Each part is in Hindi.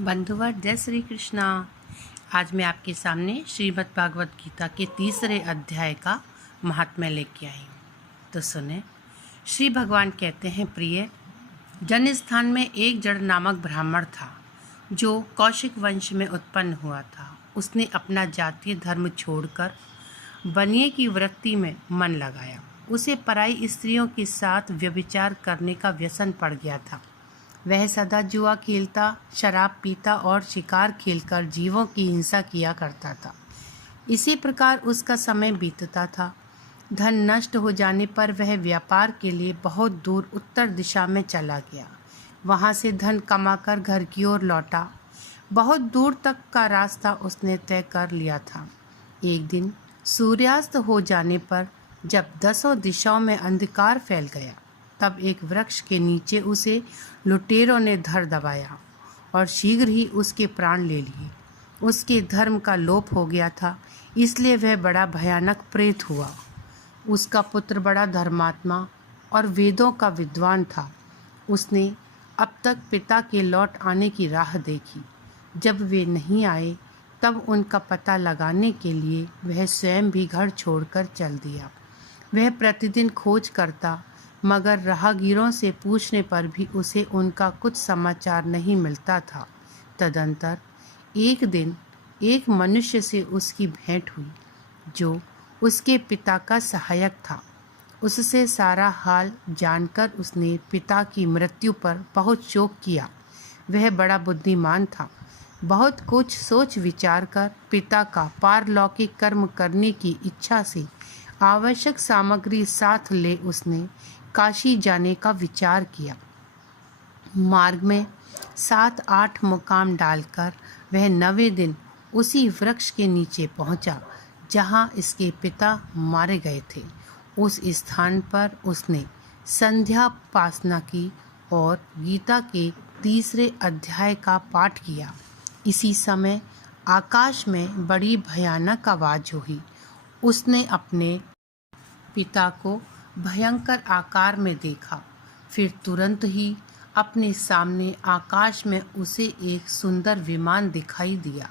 बंधुवर जय श्री कृष्णा। आज मैं आपके सामने श्रीमद् भागवत गीता के 3 अध्याय का महात्म्य लेके आई हूँ। तो सुने। श्री भगवान कहते हैं, प्रिय जन स्थान में एक जड़ नामक ब्राह्मण था जो कौशिक वंश में उत्पन्न हुआ था। उसने अपना जातीय धर्म छोड़कर बनिए की वृत्ति में मन लगाया। उसे पराई स्त्रियों के साथ व्यभिचार करने का व्यसन पड़ गया था। वह सदा जुआ खेलता, शराब पीता और शिकार खेलकर जीवों की हिंसा किया करता था। इसी प्रकार उसका समय बीतता था। धन नष्ट हो जाने पर वह व्यापार के लिए बहुत दूर उत्तर दिशा में चला गया। वहाँ से धन कमाकर घर की ओर लौटा। बहुत दूर तक का रास्ता उसने तय कर लिया था। एक दिन सूर्यास्त हो जाने पर जब 10 दिशाओं में अंधकार फैल गया, तब एक वृक्ष के नीचे उसे लुटेरों ने धर दबाया और शीघ्र ही उसके प्राण ले लिए। उसके धर्म का लोप हो गया था, इसलिए वह बड़ा भयानक प्रेत हुआ। उसका पुत्र बड़ा धर्मात्मा और वेदों का विद्वान था। उसने अब तक पिता के लौट आने की राह देखी। जब वे नहीं आए, तब उनका पता लगाने के लिए वह स्वयं भी घर छोड़कर चल दिया। वह प्रतिदिन खोज करता, मगर राहगीरों से पूछने पर भी उसे उनका कुछ समाचार नहीं मिलता था। तदंतर एक दिन एक मनुष्य से उसकी भेंट हुई जो उसके पिता का सहायक था। उससे सारा हाल जानकर उसने पिता की मृत्यु पर बहुत शोक किया। वह बड़ा बुद्धिमान था। बहुत कुछ सोच विचार कर पिता का पारलौकिक कर्म करने की इच्छा से आवश्यक सामग्री साथ ले उसने काशी जाने का विचार किया। मार्ग में 7-8 मुकाम डालकर वह 9वें दिन उसी वृक्ष के नीचे पहुंचा जहां इसके पिता मारे गए थे। उस स्थान पर उसने संध्यापासना की और गीता के 3 अध्याय का पाठ किया। इसी समय आकाश में बड़ी भयानक आवाज हुई। उसने अपने पिता को भयंकर आकार में देखा। फिर तुरंत ही अपने सामने आकाश में उसे एक सुंदर विमान दिखाई दिया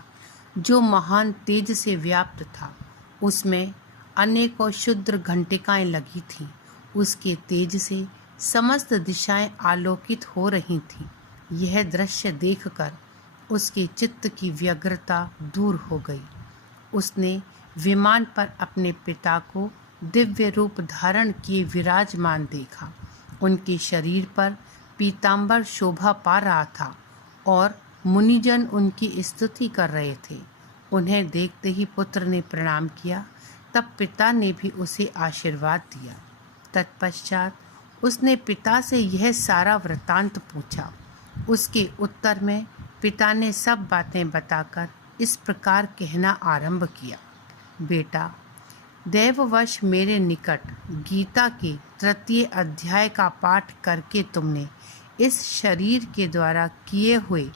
जो महान तेज से व्याप्त था। उसमें अनेकों क्षुद्र घंटिकाएं लगी थीं। उसके तेज से समस्त दिशाएं आलोकित हो रही थीं। यह दृश्य देखकर उसके चित्त की व्यग्रता दूर हो गई। उसने विमान पर अपने पिता को दिव्य रूप धारण किए विराजमान देखा। उनके शरीर पर पीतांबर शोभा पा रहा था और मुनिजन उनकी स्तुति कर रहे थे। उन्हें देखते ही पुत्र ने प्रणाम किया। तब पिता ने भी उसे आशीर्वाद दिया। तत्पश्चात उसने पिता से यह सारा वृतांत पूछा। उसके उत्तर में पिता ने सब बातें बताकर इस प्रकार कहना आरंभ किया, बेटा, दैववश मेरे निकट गीता के 3 अध्याय का पाठ करके तुमने इस शरीर के द्वारा किए हुए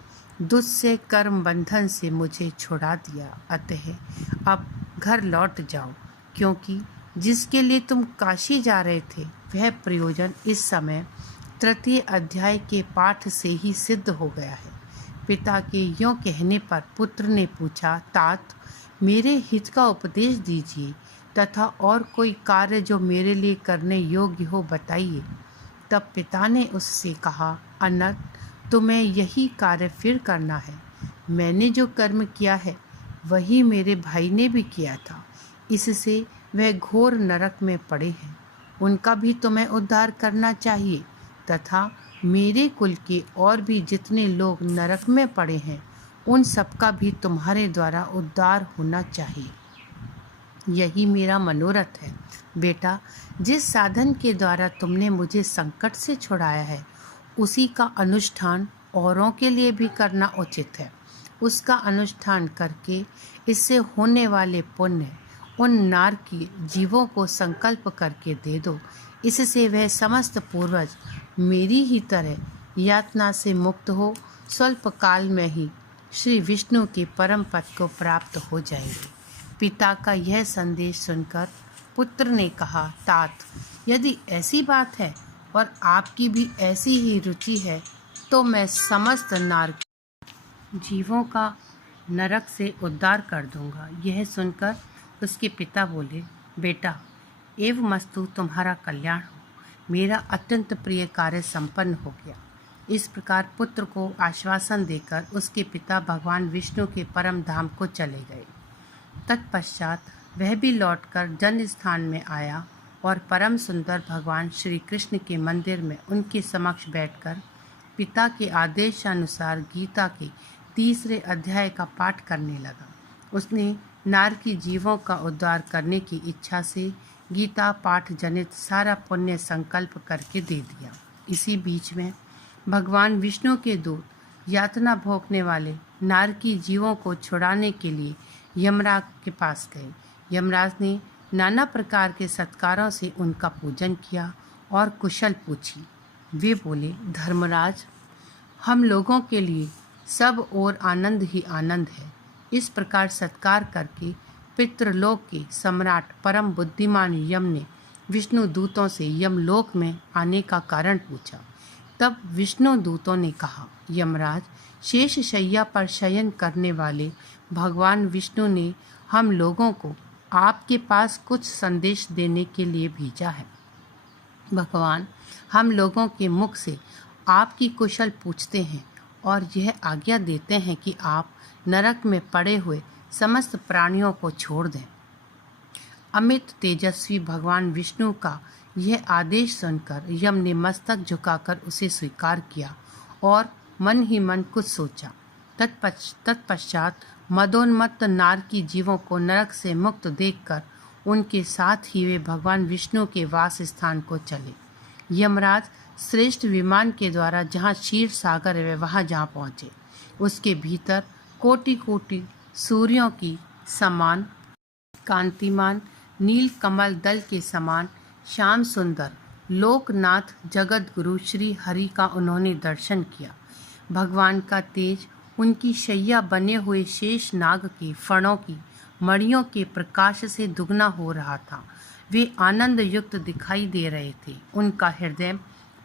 दुष्ट कर्म बंधन से मुझे छुड़ा दिया। अतः अब घर लौट जाओ, क्योंकि जिसके लिए तुम काशी जा रहे थे वह प्रयोजन इस समय 3 अध्याय के पाठ से ही सिद्ध हो गया है। पिता के यों कहने पर पुत्र ने पूछा, तात, मेरे हित का उपदेश दीजिए तथा और कोई कार्य जो मेरे लिए करने योग्य हो बताइए। तब पिता ने उससे कहा, अनंत, तुम्हें यही कार्य फिर करना है। मैंने जो कर्म किया है वही मेरे भाई ने भी किया था। इससे वह घोर नरक में पड़े हैं। उनका भी तुम्हें उद्धार करना चाहिए तथा मेरे कुल के और भी जितने लोग नरक में पड़े हैं उन सबका भी तुम्हारे द्वारा उद्धार होना चाहिए। यही मेरा मनोरथ है। बेटा, जिस साधन के द्वारा तुमने मुझे संकट से छुड़ाया है उसी का अनुष्ठान औरों के लिए भी करना उचित है। उसका अनुष्ठान करके इससे होने वाले पुण्य उन नारकी जीवों को संकल्प करके दे दो। इससे वह समस्त पूर्वज मेरी ही तरह यातना से मुक्त हो स्वल्प काल में ही श्री विष्णु के परम पद को प्राप्त हो जाएंगे। पिता का यह संदेश सुनकर पुत्र ने कहा, तात, यदि ऐसी बात है और आपकी भी ऐसी ही रुचि है तो मैं समस्त नारकी जीवों का नरक से उद्धार कर दूंगा। यह सुनकर उसके पिता बोले, बेटा, एवमस्तु, तुम्हारा कल्याण हो, मेरा अत्यंत प्रिय कार्य संपन्न हो गया। इस प्रकार पुत्र को आश्वासन देकर उसके पिता भगवान विष्णु के परम धाम को चले गए। तत्पश्चात वह भी लौटकर जन्म स्थान में आया और परम सुंदर भगवान श्री कृष्ण के मंदिर में उनके समक्ष बैठकर पिता के आदेशानुसार गीता के 3 अध्याय का पाठ करने लगा। उसने नारकी जीवों का उद्धार करने की इच्छा से गीता पाठ जनित सारा पुण्य संकल्प करके दे दिया। इसी बीच में भगवान विष्णु के दूत यातना भोगने वाले नारकी जीवों को छुड़ाने के लिए यमराज के पास गए। यमराज ने नाना प्रकार के सत्कारों से उनका पूजन किया और कुशल पूछी। वे बोले, धर्मराज, हम लोगों के लिए सब और आनंद ही आनंद है। इस प्रकार सत्कार करके पितृलोक के सम्राट परम बुद्धिमान यम ने विष्णु दूतों से यमलोक में आने का कारण पूछा। तब विष्णु दूतों ने कहा, यमराज, शेष शैया पर शयन करने वाले भगवान विष्णु ने हम लोगों को आपके पास कुछ संदेश देने के लिए भेजा है। भगवान हम लोगों के मुख से आपकी कुशल पूछते हैं और यह आज्ञा देते हैं कि आप नरक में पड़े हुए समस्त प्राणियों को छोड़ दें। अमित तेजस्वी भगवान विष्णु का यह आदेश सुनकर यम ने मस्तक झुकाकर उसे स्वीकार किया और मन ही मन कुछ सोचा। तत्पश्चात मदोन्मत्त नारकी जीवों को नरक से मुक्त देखकर उनके साथ ही वे भगवान विष्णु के वास स्थान को चले। यमराज श्रेष्ठ विमान के द्वारा जहाँ क्षीर सागर है वहाँ जा पहुँचे। उसके भीतर कोटि कोटि सूर्यों की समान कांतिमान नील कमल दल के समान श्याम सुंदर लोकनाथ जगत गुरु श्री हरि का उन्होंने दर्शन किया। भगवान का तेज उनकी शैया बने हुए शेष नाग के फणों की मणियों के प्रकाश से दुगना हो रहा था। वे आनंद युक्त दिखाई दे रहे थे। उनका हृदय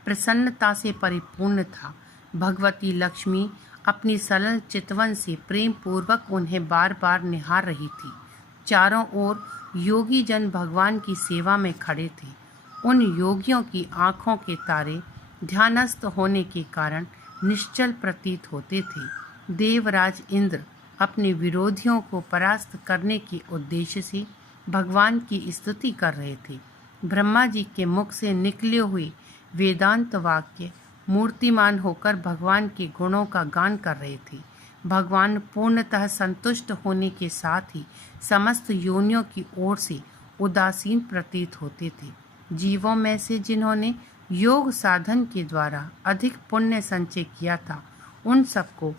प्रसन्नता से परिपूर्ण था। भगवती लक्ष्मी अपनी सरल चितवन से प्रेम पूर्वक उन्हें बार बार निहार रही थी। चारों ओर योगी जन भगवान की सेवा में खड़े थे। उन योगियों की आंखों के तारे ध्यानस्थ होने के कारण निश्चल प्रतीत होते थे। देवराज इंद्र अपने विरोधियों को परास्त करने के उद्देश्य से भगवान की स्तुति कर रहे थे। ब्रह्मा जी के मुख से निकले हुए वेदांत वाक्य मूर्तिमान होकर भगवान के गुणों का गान कर रहे थे। भगवान पूर्णतः संतुष्ट होने के साथ ही समस्त योनियों की ओर से उदासीन प्रतीत होते थे। जीवों में से जिन्होंने योग साधन के द्वारा अधिक पुण्य संचय किया था, उन सबको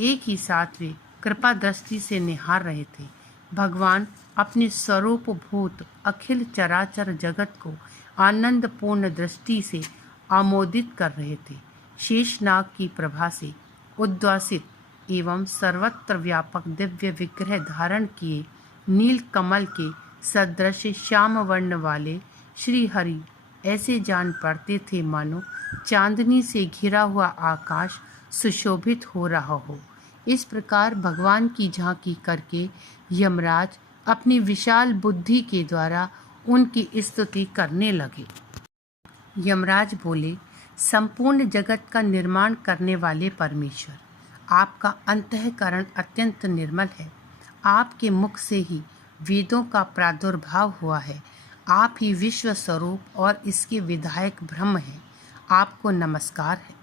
एक ही साथ वे कृपा दृष्टि से निहार रहे थे। भगवान अपने स्वरूप भूत अखिल चराचर जगत को आनंद पूर्ण दृष्टि से आमोदित कर रहे थे। शेषनाग की प्रभा से उद्वासित एवं सर्वत्र व्यापक दिव्य विग्रह धारण किए नील कमल के सदृश श्याम वर्ण वाले श्री हरि ऐसे जान पड़ते थे मानो चांदनी से घिरा हुआ आकाश सुशोभित हो रहा हो। इस प्रकार भगवान की झांकी करके यमराज अपनी विशाल बुद्धि के द्वारा उनकी स्तुति करने लगे। यमराज बोले, संपूर्ण जगत का निर्माण करने वाले परमेश्वर, आपका अंतःकरण अत्यंत निर्मल है। आपके मुख से ही वेदों का प्रादुर्भाव हुआ है। आप ही विश्व स्वरूप और इसके विधायक ब्रह्म हैं। आपको नमस्कार है।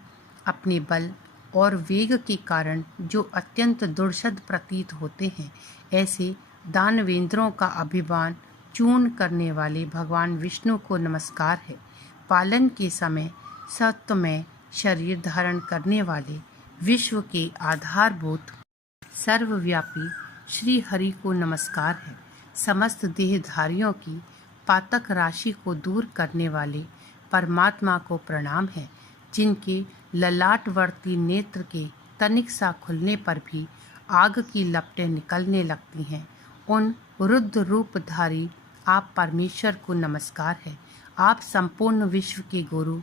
अपने बल और वेग के कारण जो अत्यंत दुर्शद प्रतीत होते हैं, ऐसे दानवेंद्रों का अभिमान चूर्ण करने वाले भगवान विष्णु को नमस्कार है। पालन के समय सत्वमय शरीर धारण करने वाले विश्व के आधारभूत सर्वव्यापी श्री हरि को नमस्कार है। समस्त देहधारियों की पातक राशि को दूर करने वाले परमात्मा को प्रणाम है। जिनके ललाटवर्ती नेत्र के तनिक सा खुलने पर भी आग की लपटें निकलने लगती हैं, उन रुद्र रूपधारी आप परमेश्वर को नमस्कार है। आप संपूर्ण विश्व के गुरु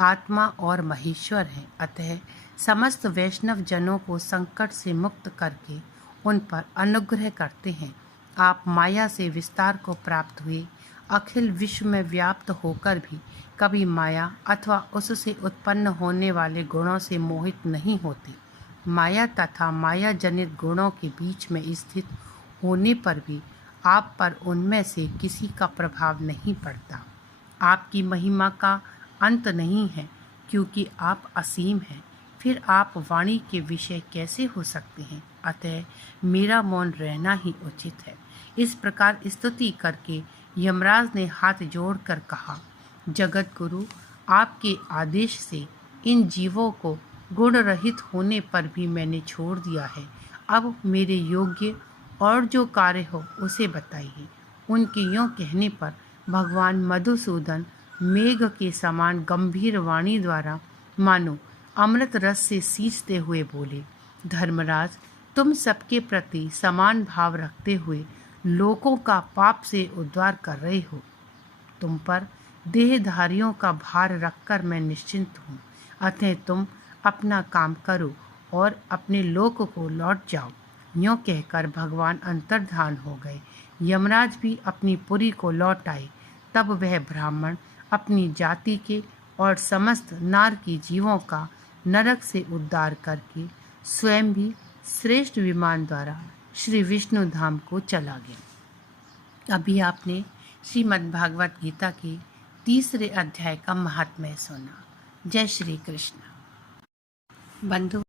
आत्मा और महेश्वर है। अतः समस्त वैष्णव जनों को संकट से मुक्त करके उन पर अनुग्रह करते हैं। आप माया से विस्तार को प्राप्त हुए, अखिल विश्व में व्याप्त होकर भी कभी माया अथवा उससे उत्पन्न होने वाले गुणों से मोहित नहीं होते। माया तथा माया जनित गुणों के बीच में स्थित होने पर भी आप पर उनमें से किसी का प्रभाव नहीं पड़ता। आपकी महिमा का अंत नहीं है, क्योंकि आप असीम हैं। फिर आप वाणी के विषय कैसे हो सकते हैं? अतः मेरा मौन रहना ही उचित है। इस प्रकार स्तुति करके यमराज ने हाथ जोड़कर कहा, जगत गुरु, आपके आदेश से इन जीवों को गुण रहित होने पर भी मैंने छोड़ दिया है। अब मेरे योग्य और जो कार्य हो उसे बताइए। उनके यों कहने पर भगवान मधुसूदन मेघ के समान गंभीर वाणी द्वारा मानो अमृत रस से सींचते हुए बोले, धर्मराज, तुम सबके प्रति समान भाव रखते हुए लोगों का पाप से उद्धार कर रहे हो। तुम पर देहधारियों का भार रखकर मैं निश्चिंत हूँ। अतः तुम अपना काम करो और अपने लोक को लौट जाओ। यूँ कहकर भगवान अंतर्धान हो गए। यमराज भी अपनी पुरी को लौट आए। तब वह ब्राह्मण अपनी जाति के और समस्त नार की जीवों का नरक से उद्धार करके स्वयं भी श्रेष्ठ विमान द्वारा श्री विष्णु धाम को चला गया। अभी आपने श्रीमद् भागवत गीता के 3 अध्याय का महात्म्य सुना। जय श्री कृष्ण। बंधु